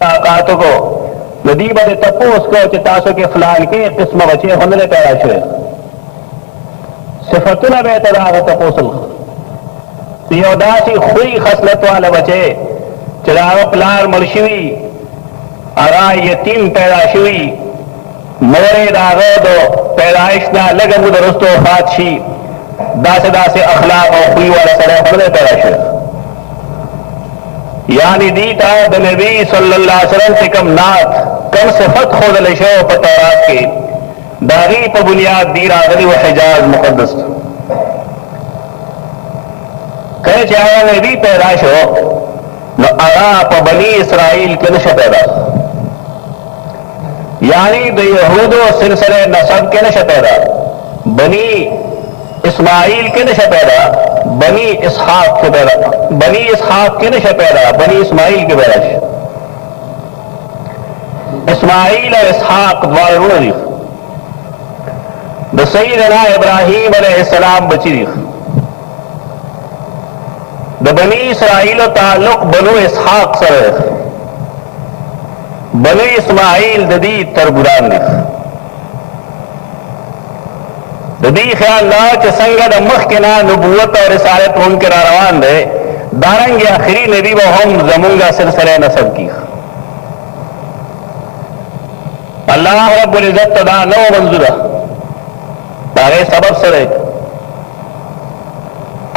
ताकतों को नदी बदे तपोस को चितासों के फलान के किस्म बचे हमने पैदा शुए सिफतुना बेतदाग तपोसल योदासी खुई खसलत वाले बचे चिराग प्लार मरशुई अरा यतीम पैदा शुई मोरे दागो दो पैदाइश ना लगन दुरुस्तो फातशी दासे दासे अखलाक और खुई वाले सड़े हमने पैदा शुए यानी दीता द नबी सल्लल्लाहु अलैहि वसल्लम से कम नात कम सिफत खोद लशो पतौरात के दागी पर बुनियाद दी रागली व हिजाज मुकद्दस कहे चाहे नबी पैदाश हो न अरा प बनी इसराइल के नश पैदा यानी द यहूदो सिलसिले नसब के नश पैदा बनी इस्माइल के नश पैदा बनी इसहाक के पैदा बनी इसहाक के नश पैदा बनी इस्माइल के पैदाश इस्माइल और इसहाक द्वारा द सैयदना इब्राहीम अलैहिस्सलाम बची द बनी इसराइल ताल्लुक बनु इसहाक सर बनु इस्माइल ददी तरबुरान ददी ख्याल ना कि संगत मख के ना नबूवत और रिसालत उनके रवान दे दारंग आखिरी नबी व हम जमुंगा सिलसिले नसब की अल्लाह रब्बुल इज्जत तदा नो मंजूरा तारे सबब सरे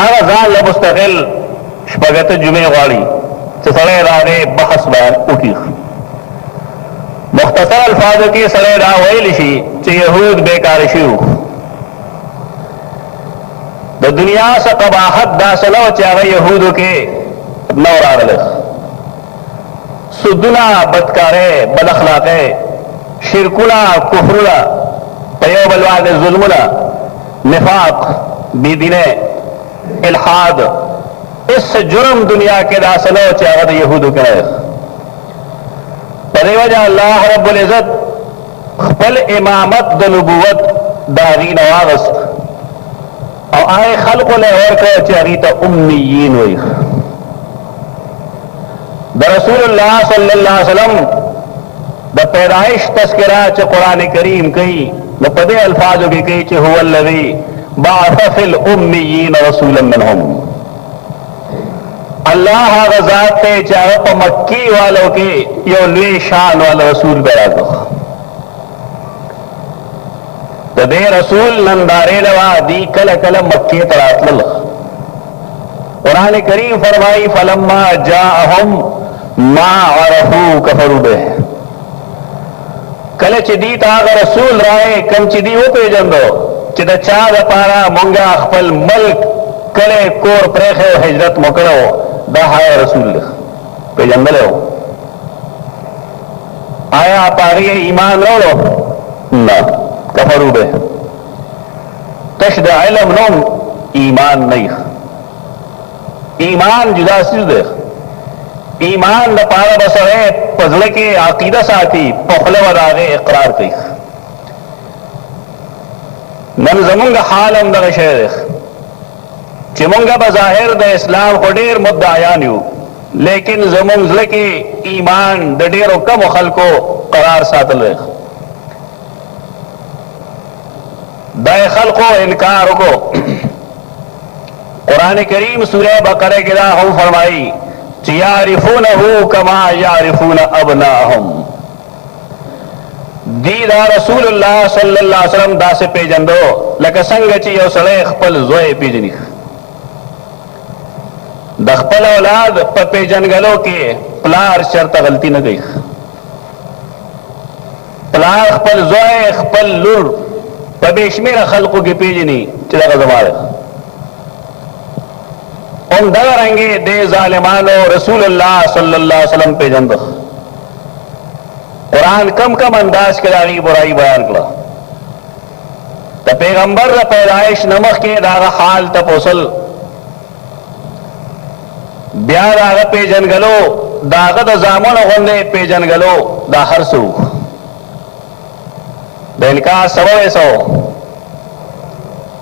आवाजान मुस्तकिल शपगत जुमे वाली सड़े रागे बहस बयान उठी मुख्तसर अल्फाज की सड़े रा वही चे यहूद बेकार शिव द दुनिया से कबाहत दासलो चाहे यहूद के नौरागल सुदुना बदकारे बदखलाके शिरकुना कुफरुना तयोबलवाद जुल्मुना निफाक बीदिने इल्हाद इस जुर्म दुनिया के दासलो चाहे यहूद के पदे वजह अल्लाह रब्बुल इज्जत खपल इमामत द नबुवत दागी नवागस्त और आए खल्क़ ले और को चाही तो उम्मीयीन हुई द रसूलुल्लाह सल्लल्लाहु अलैहि वसल्लम द पैदाइश तस्करा च कुरान करीम कही न पदे अल्फाजों की कही च हुवल्लज़ी बअस फिल उम्मीयीन रसूलन मिनहुम अल्लाह गज़ात ते चाहे तो मक्की वालों के यो ले शान वाला रसूल पैदा को दे रसूल नंदारे लवा दी कल कल मक्के तरातल कुरान करीम फरमाई फलम्मा जाअहुम मा अरफू कफरू बे कल चिदी ताग रसूल राय कम चिदी वो पे जंदो चिद चाद पारा मुंगा खपल मल्क कले कोर प्रेखे हिजरत मोकड़ो दहाय रसूल पे जंदले हो आया पारी ईमान रो ना कफरू बे तशद इल्म नोम ईमान नहीं ईमान जुदा चीज ईमान न पारा बसरे पजले के अकीदा साथी पखले वदागे इकरार कई नन जमुंगा हाल अंदर शेर चिमुंगा बजाहिर द इस्लाम को डेर मुद्दायान यू लेकिन जमुंगले के ईमान द डेरो कम खल को करार सातल रहे दाखल को इनकार को कुरान करीम सूरह बकरे गिरा हो फरमाई यारिफूनहु कमा यारिफून अबनाहुम दीदा रसूलुल्लाह सल्लल्लाहु अलैहि वसल्लम दासे पेजंदो लक संग ची यो सड़े खपल जोए पेजनी दखपल औलाद पर पेजन गलो के प्लार शर्त गलती न गई प्लार खपल जोए खपल लुर पबेश मेरा खल्कों की पेजनी चिदा जमारे उन दरेंगे दे जालिमानो रसूलुल्लाह सल्लल्लाहु अलैहि वसल्लम पे जंद कुरान कम कम अंदाज के दागी बुराई बयान कला त पैगंबर पैदाइश नमक के दागा हाल तपोसल ब्या दागा पे जन गलो दागत जामुन गोंदे पे जन गलो दा हरसू इनका सबब सो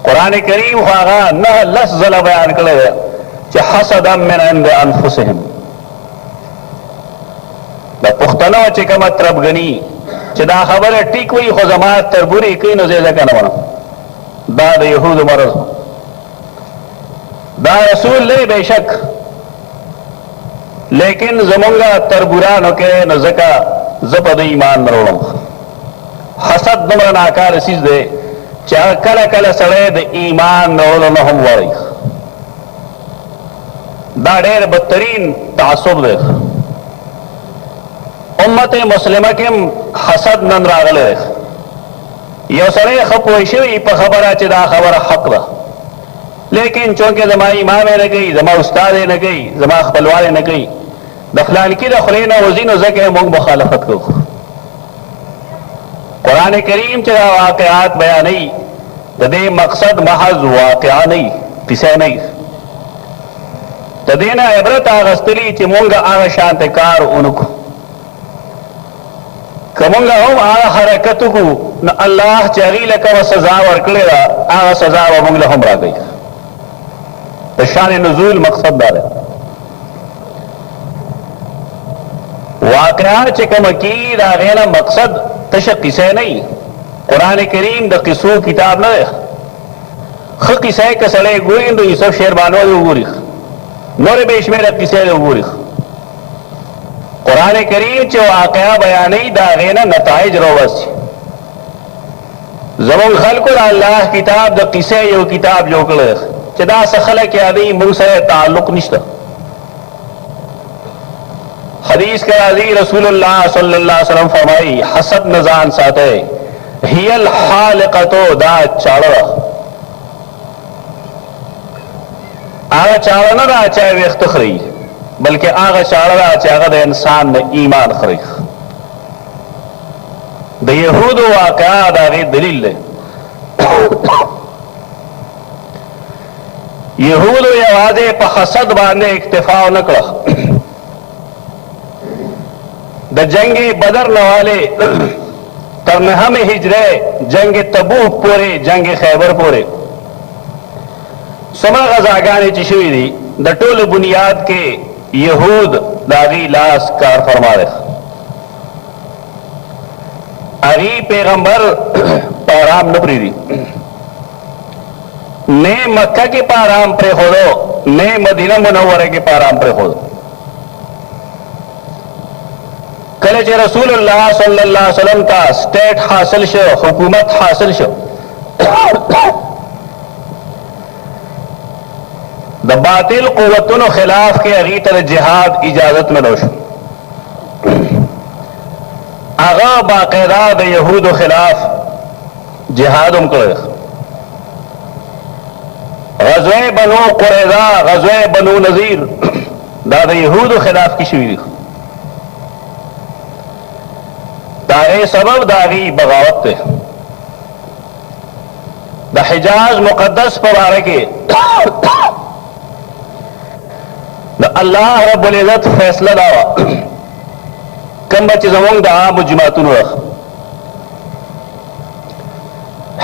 कुरान करीम खागा न लस जला बयान करे हसदम मिन इंद अनफुसिहिम پښتنو چې کومه تربګني چې دا خبره ټیک وي خو زما تربوري کوي نو زه ځکه نه وړم دا د یهودو مرض دا رسول لري بېشک لیکن زمونږه تربورانو کې نو ځکه زه په دې ایمان نه وړم حسد دومره ناکاره څیز دی چې کله کله سړی د ایمان نه وړلو نه هم وړي دا ډېر بدترین تعصب دی امت مسلمه کې حسد نن راغلی دی یو سړی ښه پوه شوي په خبره چې دا خبره حق ده لیکن چونکې زما امام یې نه کوي زما استاد یې نه کوي زما خپلوال یې نه کوي د فلانکي د خولې نه وځي نو ځکه یې موږ مخالفت کوو قرآن کریم چې دا واقعات بیانوي د دې مقصد محض واقعه نه وي کیسه نه وي د دې نه عبرت اخیستلي چې موږ هغه شانته کار ونکړو که موږ هم هغه حرکت وکړو نو الله چې هغې له کومه سزا ورکړې ده هغه سزا به موږ له هم راکوي د شان نزول مقصد دا دی واقعه چې کومه کېږي د هغې نه مقصد تشه قصه نه وي قرآن کریم د قصو کتاب نه دی ښه قصه که سړی ګوري نو یوسف شیربانو دې وګوري نورې بې شمېره قصې دې وګوري قرآن کریم چې واقعه بیانوي د هغې نه نتایج راوباسي زمونږ خلکو د الله کتاب د قصې یو کتاب جوړ کړی چې دا څه خلک یادوي موږ سره تعلق نشته حدیث کے راضی رسول اللہ صلی اللہ علیہ وسلم فرمائی حسد نزان ساتے ہی الحالقتو دا چاڑا آغا چاڑا نہ دا چاہے ویخت خری بلکہ آغا چاڑا دا چاہے دا انسان نے ایمان خری دا یہود واقعہ دا غیر دلیل لے یہود یا واضح پا حسد باندے اکتفاع نکڑا د جنگ بدر نوالے تر نہم ہجرے جنگ تبوک پورے جنگ خیبر پورے سمر غزاگانے چشوی دی د ټول بنیاد کے یہود داغی لاس کار فرما رہے اغی پیغمبر پارام نپری دی نے مکہ کے پارام پر خودو نے مدینہ منورہ کے پارام پر خودو کله چې رسول الله صلی الله علیه وسلم کا سٹیٹ حاصل شو حکومت حاصل شو د باطل قوتونو خلاف کې هغې ته د جهاد اجازت نه شو هغه باقاعده د یهودو خلاف جهاد هم کړی غزوه بنو قریظه غزوه بنو نذیر دا د یهودو خلاف کې شوي دي داغی سبب داغی بغاوت تے دا حجاز مقدس پر آرکے دا اللہ رب العزت فیصلہ داوا کم بچی زمون دا عام جماعتون رخ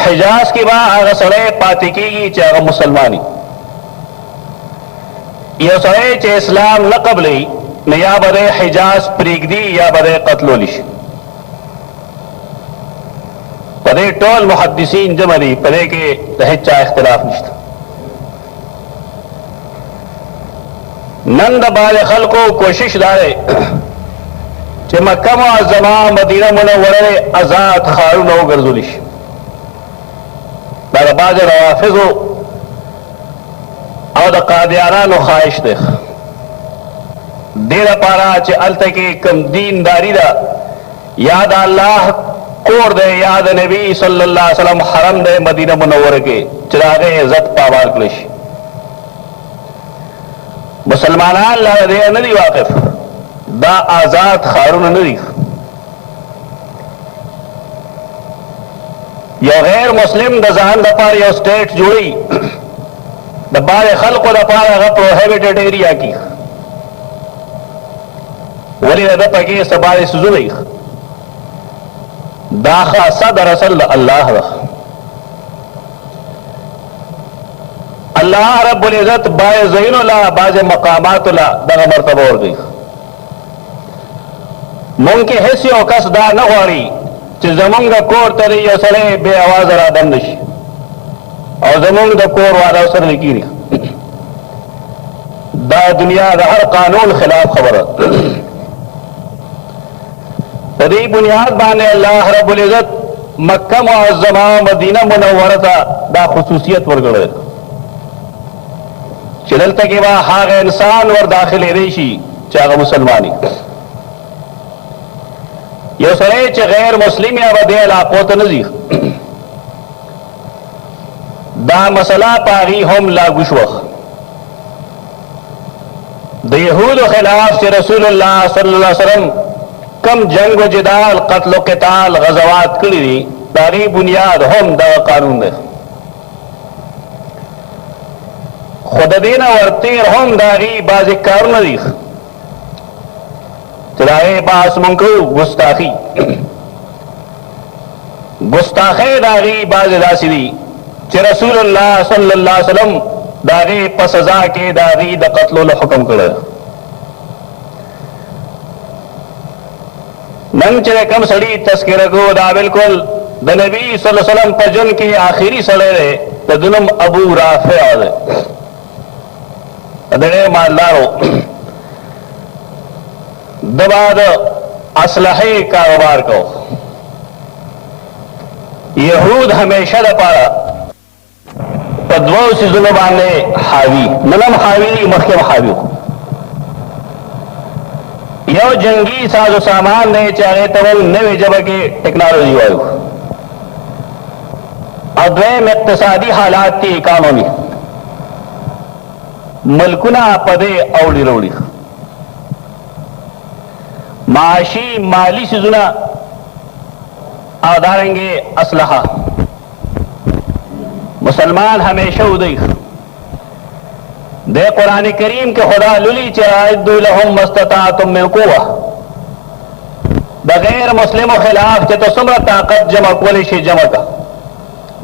حجاز کی با آغا سڑے پاتی کی گی چا آغا مسلمانی یہ سڑے چا اسلام نقبلی نیا بدے حجاز پریگ دی یا بدے قتلو لیش پدے ټول محدثین جمع دي پدے کې د هیڅ چا اختلاف نشته نن د بعض خلکو کوشش داره چې مکه معظمه مدینه منوره آزاد ښارونه وګرځولی شي دا د بعض روافضو او د قادیانانو خواهش دی دې لپاره چې هلته کې کوم دینداري ده یا د الله کور دے یاد نبی صلی اللہ علیہ وسلم حرم دے مدینہ منور کے چراغ عزت پاوار کلش مسلمانان لارا دے ندی واقف دا آزاد خارون ندی یو غیر مسلم دا ځان د پاره یو سٹیٹ جوړی د بار خلقو د پاره هغه پروهیبټډ ایریا کی ولی دا پکې سبا سوزوي دا خاصه در اصل اللہ دا اللہ رب العزت باز زین اللہ باز مقامات اللہ دا مرتبہ اور گئی مونږ کې هیڅ یو کس دا نه غواړي چې زمونږ د کور ته یو سړی بې اوازه را دم نشي او زمونږ د کور والا سره لیکي. دا دنیا د هر قانون خلاف خبره. په دې بنیاد باندې الله رب العزت مکه معظمه مدینه منوره ته دا خصوصیت ورکړی چې دلته کې به هغه انسان ور داخلېدی شي چې هغه مسلماني. یو سړی چې غیر مسلم یا به دې علاقو ته نه ځي دا مسله په هغې هم لاګو شوه. د یهودو خلاف چې رسول الله صلی الله علیه وسلم کم جنگ و جدال قتل و قتال غزوات کړي دي د هغې بنیاد هم دغه قانون دی. خو د دې نه ورتېر هم د هغې بعضې کارونه دي چې د هغې بحث مونږ کوو. ګستاخۍ د هغې بعضې داسې دي چې رسول الله صلی الله علیه وسلم د هغې په سزا کې د هغې د قتلولو حکم کړی. نن چې کوم سړي تذکره کو دا بالکل د نبی صلی الله علیه وسلم په ژوند کې آخري سړی دی. د ده نوم ابو رافع دی. د ډېر مالدارو ده به د اسلحې کاروبار کو. یهود همیشه دپاره په دوو څیزونو باندې حاوي، نن هم حاوي دي، مخکې هم حاوي وو. یو جنگي سازو سامان دی چې هغې ته موږ نوې ژبه کې ټیکنالوژي وایو، او دویم اقتصادي حالات دي، اکانومي. ملکونه په دې اوړي روړي، معاشي مالی څیزونه او دارنګې اسلحه. مسلمان همیشه ودی د قرآن کریم کې خدا لولي چې اعدوا لهم ما استطعتم من قوه. د غیر مسلمو خلاف چې ته څومره طاقت جمع کولی شي جمع کا،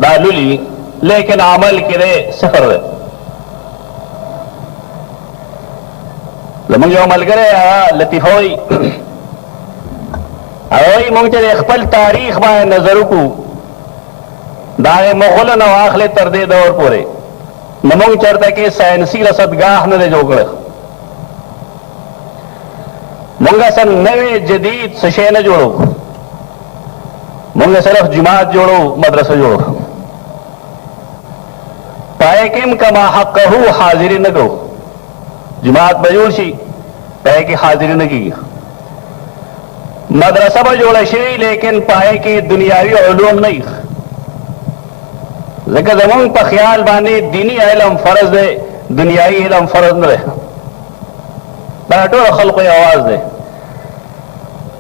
دا لولي، لیکن عمل کې دی صفر دی. زمونږ یو ملګری لطیفه وایي هغه مونږ چې خپل تاریخ باندې نظر وکړو دا مغولو نه واخلې تر دې دور پورې نو مونږ چېرته کې ساینسي رصدګاه نه دی جوړ کړی. مونږ اصل نوې جدید څه شی نه جوړو، مونږ صرف جماعت جوړو، مدرسه جوړو، پای کې هم کما حقه حاضري نه کوو. جماعت به جوړ شي، پای کې حاضري نه کېږي. مدرسه به جوړه شوي لیکن پای کې دنیاوي علوم نه وي، ځکه زمونږ په خیال باندې دینی علم فرض دی، دنیایي علم فرض نه دی. دا ټول خلقو یو آواز دی.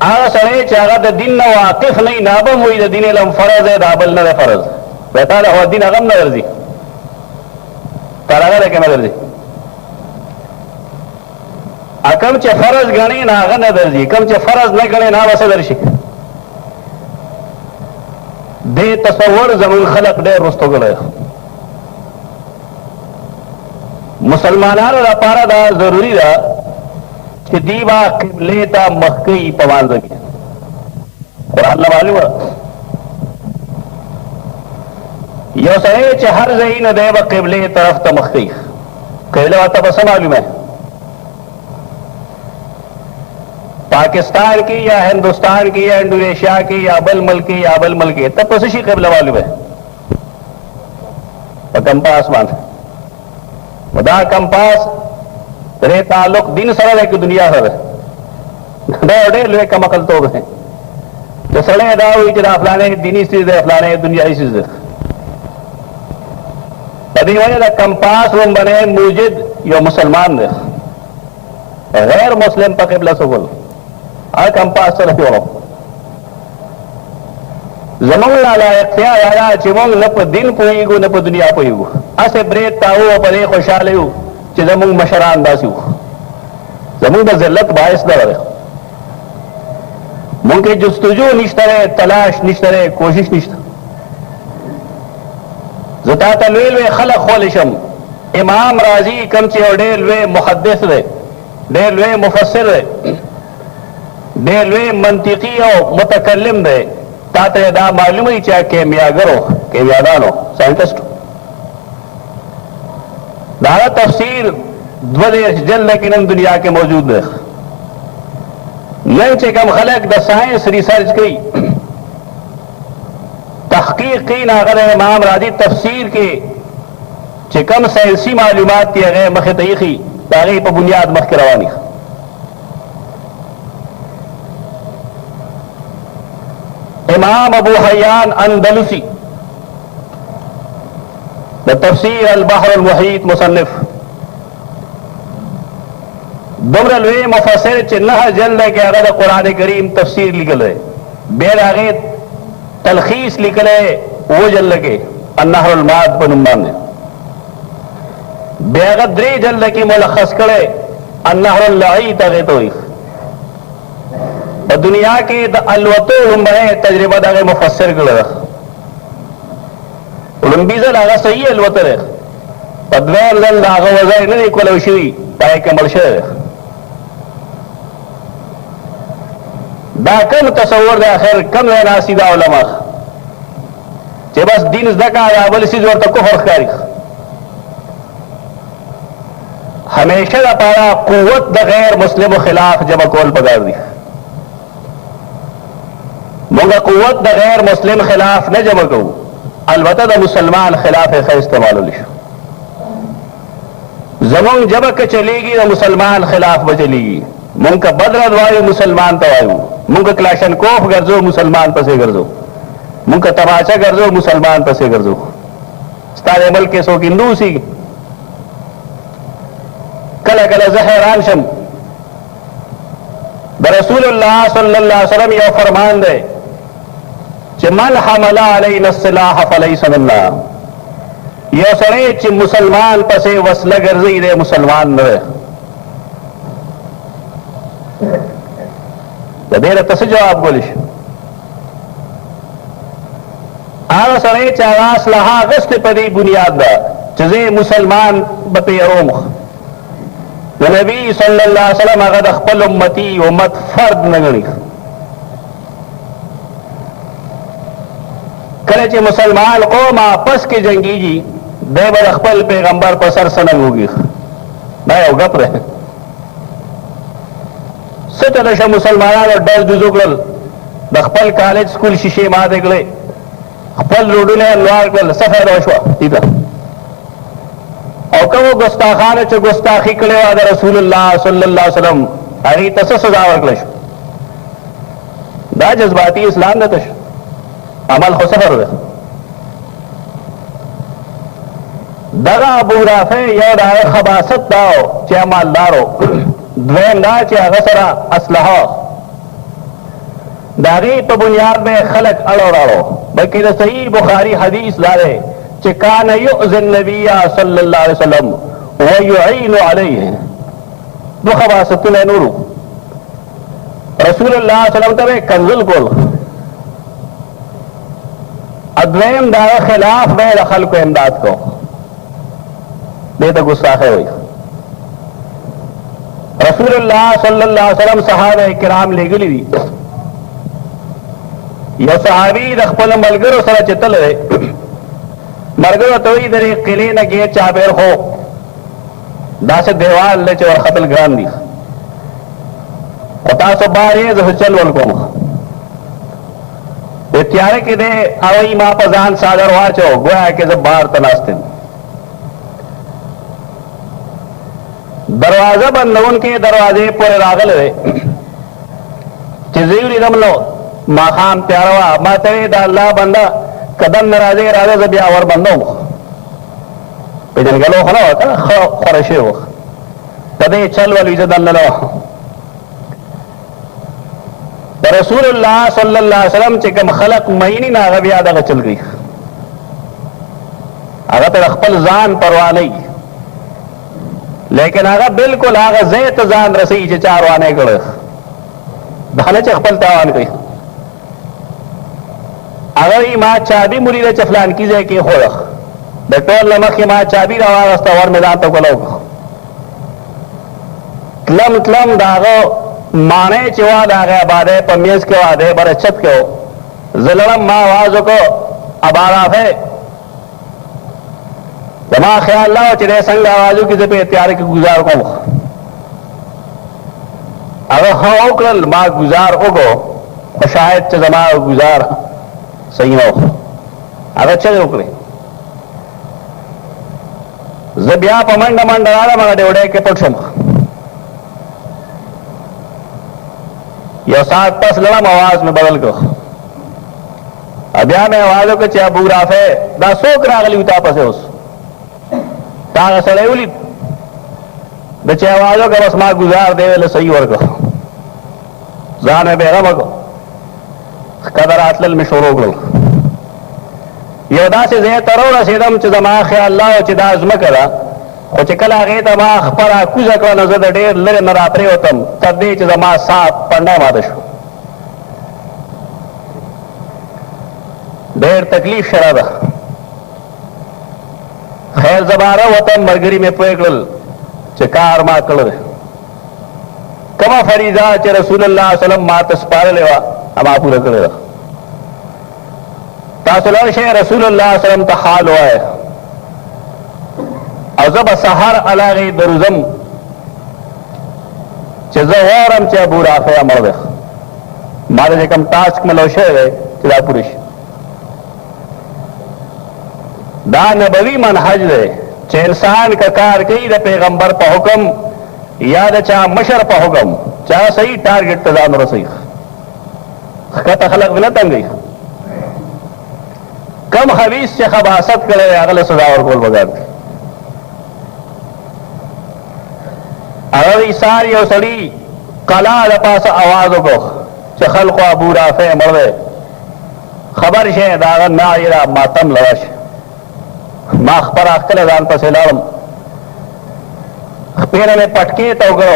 هغه سړی چې هغه د دین نه واقف نه وي، نه به هم وایي د دین علم فرض دی، دا بل نه دی فرض. وایي تا له خو دین هغه هم نه درځي، تا له هغه دی که نه درځي. کم چې فرض ګڼي نه هغه نه درځي، کم چې فرض نه ګڼي نه هغه څه درشي. دې تصور زمون خلق ډېر رستو کړی. مسلمانانو لپاره دا ضروري ده چې دوی به قبلې ته مخ کوي په مانځه کې. قرآن نه معلومه یو سړی چې هر ځای نه دی به قبلې طرف ته مخ کوي. قبله ورته به څه معلومه؟ پاکستان کی یا ہندوستان کی یا انڈونیشیا کی یا بل ملک کی یا بل ملک کی، تب پس شي قبله معلوم ہے. په کمپاس باندې دا کمپاس درې تعلق دین سره دی که دنیا سره؟ دا ډېر لوی کم عقل توب دی چې سړی دا وایي چې دا فلانې دیني څیز دی، فلانې دنیایي څیز دی. په دې وجه د کمپاس لومبنی موجد یو مسلمان دی، غیر مسلم په قبله سکول هغه کمپاس سره جوړو. زمونږ نالایقتیا دا ده چې مونږ نه په دین پوهېږو نه په دنیا پوهېږو. هسې برید تاو او په دې خوشحاله یو چې زمونږ مشران داسې وو. زمونږ د ذلت باعث دغه دی. مونږ کې جستجو نشته دی، تلاش نشته دی، کوشش نشته. زه تا ته لوی لوی خلق خولی شم. امام رازي کوم چې یو ډېر لوی محدث دی، ډېر لوی مفسر دی، ډېر لوی منطقي او متکلم دی، تا ته دا معلومه وي چې کیمیاګرو کیمیادانو ساینټسټو دا تفسیر 22 جلد کې نن دنیا کې موجود دی. نن چې کوم خلک د ساينس ریسرچ کوي تحقیق کوي هغه امام راضي تفسیر کې چې کوم ساينسي معلومات دي هغه مخې ته ایښي د هغې په بنیاد مخکې رواني. امام ابو حیان اندلسی د تفسیر البحر المحیط مصنف دومره لوی مفسر چې 9 جلد کې هغه د قرآن کریم تفسیر لیکل دی، بیا د هغې تلخیص لیکل دی 7 جلد کې النهر الماد په نوم باندې، بیا هغه 3 جلد کې ملخص کړی النهر اللعیط هغې ته وایي. په دنیا کې د الوتو لومړی تجربه د هغې مفسر کړې ده، لومبي ځل هغه صحیح الوتلی، په دویم ځل د هغه وضع نه دی کولو شوي، دا یې کمل شوی دی. دا کم تصور دی آخر کم ځای ناستي دا علما چې بس دین زده کړه دا بل څیز ورته کفر ښکاري. همیشه دپاره قوت د غیر مسلمو خلاف جمع کول پکار دي. مونږ قوت د غیر مسلم خلاف نه جمع کوو، البته د مسلمان خلاف یې ښه استعمالولی شو. زمونږ جبه که چلیږي د مسلمان خلاف به چلیږي. مونږ که بدرد وایو مسلمان ته وایو، مونږ که کلاشنکوف ګرځو مسلمان پسې ګرځو، مونږ که تماچه ګرځو مسلمان پسې ګرځو. ستا د ملک کې څوک هندو اوسېږي. کله کله زه حیران شم د رسول الله صلی الله علیه وسلم یو فرمان دی چې من حمل علینا السلاح فلیس منا. یو سړی چې مسلمان پسې وسله ګرځي دی مسلمان نه دی. د دې راته څه جواب کولی شي؟ هغه سړی چې هغه اسلحه اخیستې په دې بنیاد ده چې زه مسلمان به پرې اروم. د نبي صلی الله علیه وسلم هغه د خپل امت فرد نه ګڼي. کله چې مسلمان قوم آپس کې جنګیږي دی به د خپل پیغمبر په سر سنګ وږي. دا یو ګپ دی. څه چله شه مسلمانانو ډز ډز وکړل، د خپل کالج سکول شیشې ماتې کړې، خپل روډونه یې لوړ کړل، څه فایده وشوه دې ته؟ او کومو ګستاخانو چې ګستاخي کړې وه د رسول الله صلی الله علیه وسلم هغې ته څه سزا ورکړله شو؟ دا جذباتي اسلام نه ته شو، عمل خو صفر دی. دغه ابو رافع یو د هغه خباست دا چې مالدار و، دویم دا چې هغه سره اسلحه د هغې په بنیاد به خلک اړو راړو. بلکې د صحیح بخاري حدیث دا دی چې کان یؤذی النبی صلی الله علیه وسلم ویعین علیه. دو خباستونه نورو رسول الله صلی الله علیه وسلم ته به کنزل کول، ادویم دا خلاف به د خلکو امداد کو. دې ته ګستاخی وایي. رسول الله صلی الله علیه وسلم صحابه کرام لېږلي دي. یو صحابي د خپل ملګرو سره چې تللی دی، ملګرو ته وایي د دې قلعې نه ګېټ چابیر خو داسې دیوال دی چې ورختل ګران دي، خو تاسو بار یې زه چل ول کوم. په تیاره کې دی هغوی ما په ځان څادر واچو ګویا کې زه بار ته ناست یم. دروازه بندونکې دروازې پورې راغلی دی چې زه یې ولیدم نو ماښام تیاره وه. ما ته د الله بنده قدم نه راځې راځه زه بیا ور بندوم. پېژنګلو خو نه وه که نه ښه خوره شوې وه. د دې چل ول وي زه دننه نه وه. د رسول الله صلی الله علیه وسلم چې کوم خلق مینی نه هغه بیا دغه چل کوي. هغه ته د خپل ځان پروا نه وي، لیکن هغه بالکل هغه ځای ته ځان رسوي چې چا روانه کړی، دا نه چې خپل تاوان کوي. هغه وایي ما چابي مریده چې فلانکي ځای کې ایښوده، د ټول نه مخکې ما چابي را واخېسته ور مې ځان ته کوله وکړه. تلم د هغه माने चिवा दागे बादे पमीज के वादे बरचत के हो जलड़म माँ आवाजों को अबारा है जमा ख्याल लाओ चिड़े संग आवाजों की जब तैयारी की गुजार को अगर हाँ ओकल माँ गुजार होगो और शायद च जमा गुजार सही हो अगर चले ओकले जबिया पमंड मंडला मगा डेवड़े के पक्षम यह 7-5 लड़म आवाज में बदल को अभ्या में आवाजों के चा बूराफे दा सोक रागली उता पसे उस तागा सड़े उली बच्चे आवाजों का बस मां गुजार देवे ले सही वर्ग जान में बेगम को कदर आतलल में शोरों को यदा से जे तरोड़ सेदम च जमा ख्याल अल्लाह च दाजम करा और चिकला गए तमा खपरा कुजा का नजर डेर लरे नरात्रे होतम तदे च जमा साफ पंडा मादशो ढेर तकलीफ शराबा खैर जबारा वतन मरगरी में पेगल चिकार मा कलर कमा फरीजा च रसूलुल्लाह सल्लल्लाहु मात स्पार लेवा अमा पूरा करेगा तासुलर शे रसूलुल्लाह सल्लल्लाहु ता हाल हुआ है अजब सहर अलागी दरुजम च जवारम च बुराफे मर्द मारे जे कम टास्क में लोशे है चिदा पुरुष दा नबवी मनहज दे चे इंसान का कार कई दे पैगंबर पर हुक्म याद चा मशर पर हुक्म चा सही टारगेट तजान रसी खत खलक न तंगी कम हवीस से खबासत करे अगले सजा और गोल बगाड़ अगर सारी और सड़ी कला पास आवाजों को चखल को अबू राफे मरदे खबर शे दागन ना ये मातम लड़श माख पर अक्ल जान पर से लाम पेड़ में पटके तो गो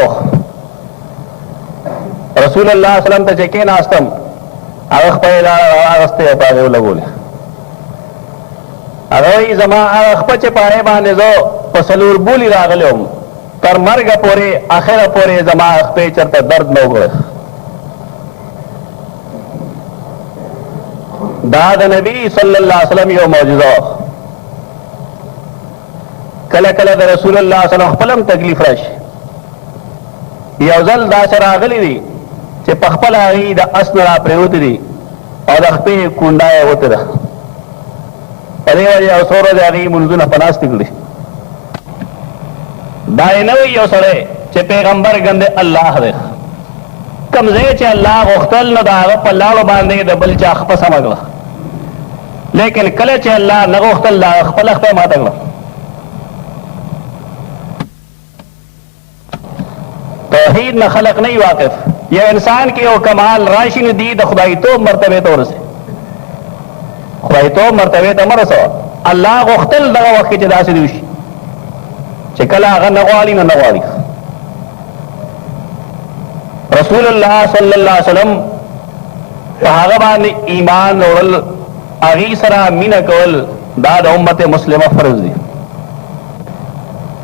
रसूलुल्लाह सल्लम तो चेके नास्तम अरख पे रास्ते पागे लगोले अगर जमा अरख पचे पाए बाने जो पसलूर बोली रागले कर मर्ग पोरे आखिर पोरे जमा अख पे चरता दर्द न गो दाद नबी सल्लल्लाहु अलैहि वसल्लम यो मौजूदा कल कल रसूलुल्लाह सल्लल्लाहु अलैहि वसल्लम तकलीफ रश यौजल दासर आगली दी चे पखपल आगी दा असनरा प्रयोत दी और अखपे कुंडाए होते रहा पदे वजह अवसोरो जागी मुनजुन पनास तिकड़ी दाए नवी अवसरे चे पैगंबर गंदे अल्लाह दे कमजे चे अल्लाह उख्तल न दाग पल्लाव बांधे दबल चाख पसमगला लेकिन कले चे अल्लाह न उख्तल दाग पलख पे मातगला तौहीद न खलक नहीं वाकिफ यह इंसान के वो कमाल राशि ने दी खुदाई तो मरतबे तौर से खुदाई तो मरतबे तो मरस अल्लाह उख्तल दगा वक्त जदा से दूशी चिकला अगर नगवाली न नगवाली रसूलुल्लाह सल्लल्लाहु अलैहि वसल्लम सहाबान ईमान और आगी सरा मीन कवल दाद उम्मत मुस्लिमा फर्ज दी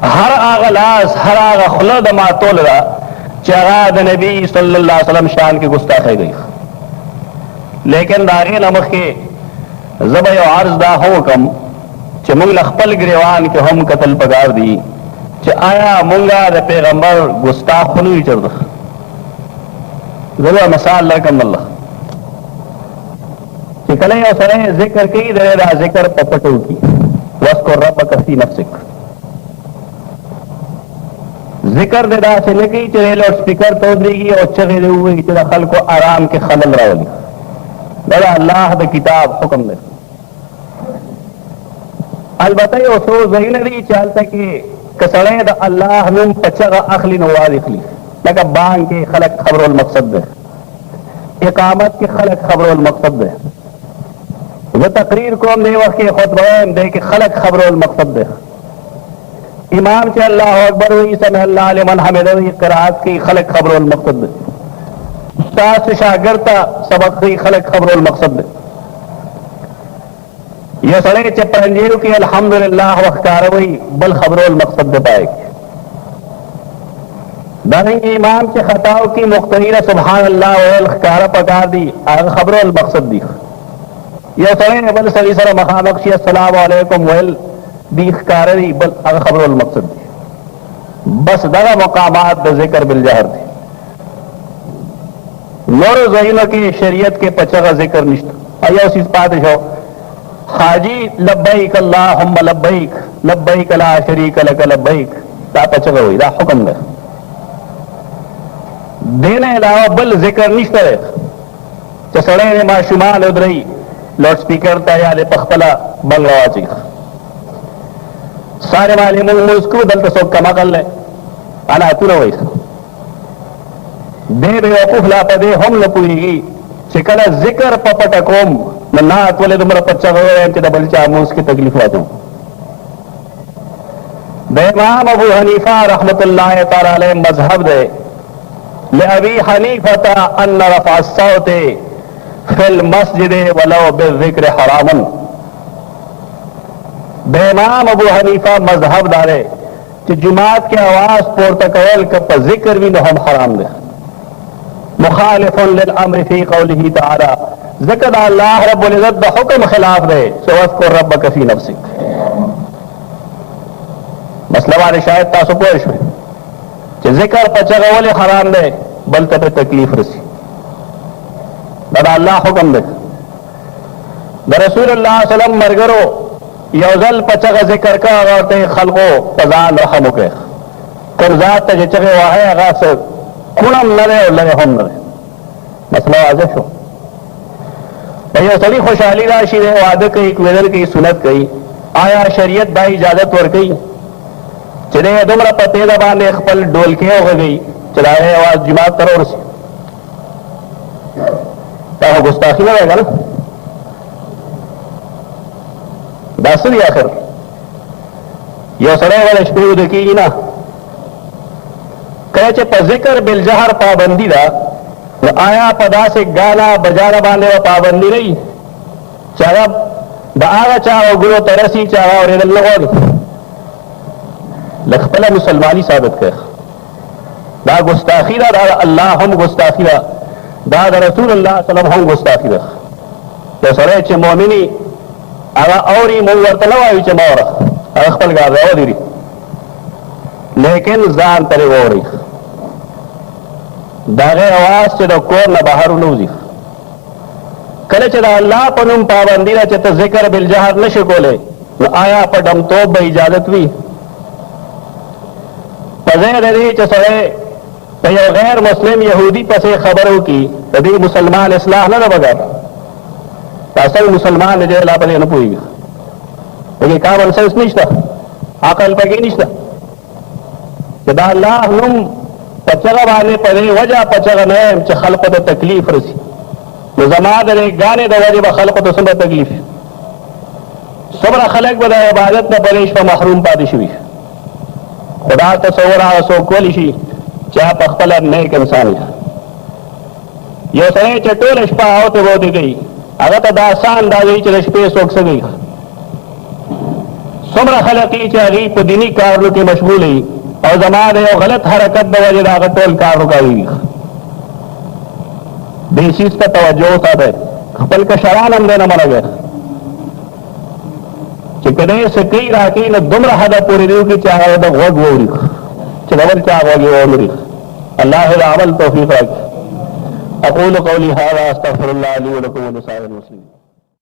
हर आगलास हर आगा खुलद मातोल चराद नबी सल्लल्लाहु अलैहि वसल्लम शान की गुस्ताखी गई लेकिन दागे नमक के जब अर्ज दा हो कम च मुंग लखपल गिरवान के हम कतल पगार दी च आया मुंगा द पैगंबर गुस्ताख खुलू चल जरूर मसाल लकम अल्लाह चिकले सरे जिक्र की दरेदा जिक्र पपटू की वस्को रब कसी नफ्सिक जिक्र देदा से लेके चले लाउड स्पीकर तो देगी और चले हुए इतना खल को आराम के खलल रावली दादा अल्लाह द किताब हुक्म दे अलबत्ता ये सो जहीन दी चलता कि कसड़े द अल्लाह में पचगा अखली नवाज इखली लगा बांग के खलक खबरुल मकसद दे इकामत के खलक खबरुल मकसद दे वो तकरीर को दे वक्त के खुतबा दे के खलक खबरुल मकसद दे इमाम से अल्लाह अकबर हुई समी अल्लाह लिमन हमिदहू क़िराअत की खलक खबरुल मकसद दे उस्ताद से शागिर्द सबक की खलक खबरुल मकसद दे ये सड़े चपरंजीव की अल्हम्दुलिल्लाह वख्तार हुई बल खबरुल मकसद दे पाएगी दारेंगे इमाम के खताओं की मुख्तरीन सुबहान अल्लाह वल खकारा पकार दी आग खबर अल मकसद दी या सरे बल सरी सर मखामक्षी अस्सलाम वालेकुम वल दी खकारा दी बल आग खबर अल मकसद दी बस दगा मकामात द जिक्र बिल जहर दी नूर ज़हीन की शरीयत के पचगा जिक्र निश्त आया उसी बात हो हाजी लब्बैक अल्लाहुम्मा लब्बैक लब्बैक ला शरीक लक लब्बैक ता पचगा हुई दा हुक्म दे देने अलावा बल जिक्र निश्त है चसड़े ने माशुमान उधरई लाउड स्पीकर तयाले पखपला बंगलावाची सारे माली मुस्कु दल तो सब कमा कर ले अला तू न वैसा दे बेवकूफ लापदे हम न पूरी चिकन जिक्र पपट कोम ना अतवले तुम्हारा पच्चा गए डबल चामूस की तकलीफ आ जाऊं इमाम अबू हनीफा रहमतुल्लाह तआला अलैह मजहब दे ले अबी हनीफा अन रफा सौत फिल मस्जिद वलो बिज़िक्र हरामन इमाम अबू हनीफा मजहब दारे कि जुमात के आवाज पोर्तकवल का जिक्र भी न हम हराम दे मुखालिफुन लिल अम्र फी कौलिही तआला ज़िक्र अल्लाह रब्बुल इज्जत द हुक्म खिलाफ दे सवज़कुर रब्बक फी नफ्सिक मसला वाले शायद तासो पोश में कि जिक्र पचगवल हराम दे बल पे तकलीफ रसी बड़ा अल्लाह हुक्म दे द रसूल अल्लाह सल्लम मरगरो यौजल पचग जिक्र का औरते खलको पजान रहमो के कुरजात ते चगे वाहे आगास कुणम नरे और लगे हम नरे मसला वाज़ेह हो भैया थोड़ी खुशहाली राशि ने वादे कई वेदर की सुनत कई आया शरीयत दा इजाजत वर कई चले दुमरा पते दबाने खपल डोल के हो गई चलाए आवाज जिमात करो और तो गुस्ताखी में रहेगा ना दासरी आखिर यो सरे वाले स्पीड देखी ना कहे पर जिक्र बिल जहर पाबंदी दा आया पदा से गाना बजाना बांधे व पाबंदी नहीं चारा बागा चाहो गुलो तरसी चाहा और लखपला मुसलमानी साबित कर दा गुस्ताखी दा अल्लाह हम गुस्ताखी दा रसूल अल्लाह सल्लम हम गुस्ताखी दा तो सरे चे मोमिनी आगा और ही मुंह वर्तला वायु चे मोरा अखपल गा रहा दीरी लेकिन जान तरे वो रही दागे आवाज से कोर न बाहर नूजी कले चला अल्लाह पनुम पाबंदी ना चत जिक्र बिल जहर न शिकोले न आया पडम तो ब इजाजत भी पजे रे चसड़े पे गैर मुस्लिम यहूदी पसे खबरों की यदि मुसलमान इस्लाह न बगर असल मुसलमान जे ला पले न पूई लेकिन का मनसेंस निश्ता अकल पे की निश्ता जदा अल्लाह नुम पचगा वाले परे वजह पचगा नैम च खल्क तो तकलीफ रसी तो जमात रे गाने द वजह खल्क तो सुबह तकलीफ सबरा खलक बदा इबादत न परेश पर महरूम पादिशवी खुदा तसव्वुर सो कोलिशी चा पखपल नेक इंसान ये सरे चटोल अशपा होते वो दी गई अगर तो दासान दा गई चल पे सोख से गई सबरा खलकी चाही पुदीनी कारणों के मशगूल ही और जमाने और गलत हरकत बवजह दागतोल कार रुकाई बेसिस का तवज्जो साथ है खपल का शरान हम देना मना गया चिकने से कई राकी न दुमरा हदा पूरी रू की चाहे तो वग वो रिख चलवल चाह वगे वो रिख अल्लाह अमल तौफीक रखे अक़ूलु क़ौली हाज़ा अस्तग़फ़िरुल्लाह ली व लकुम व लिसाइरिल मुस्लिमीन।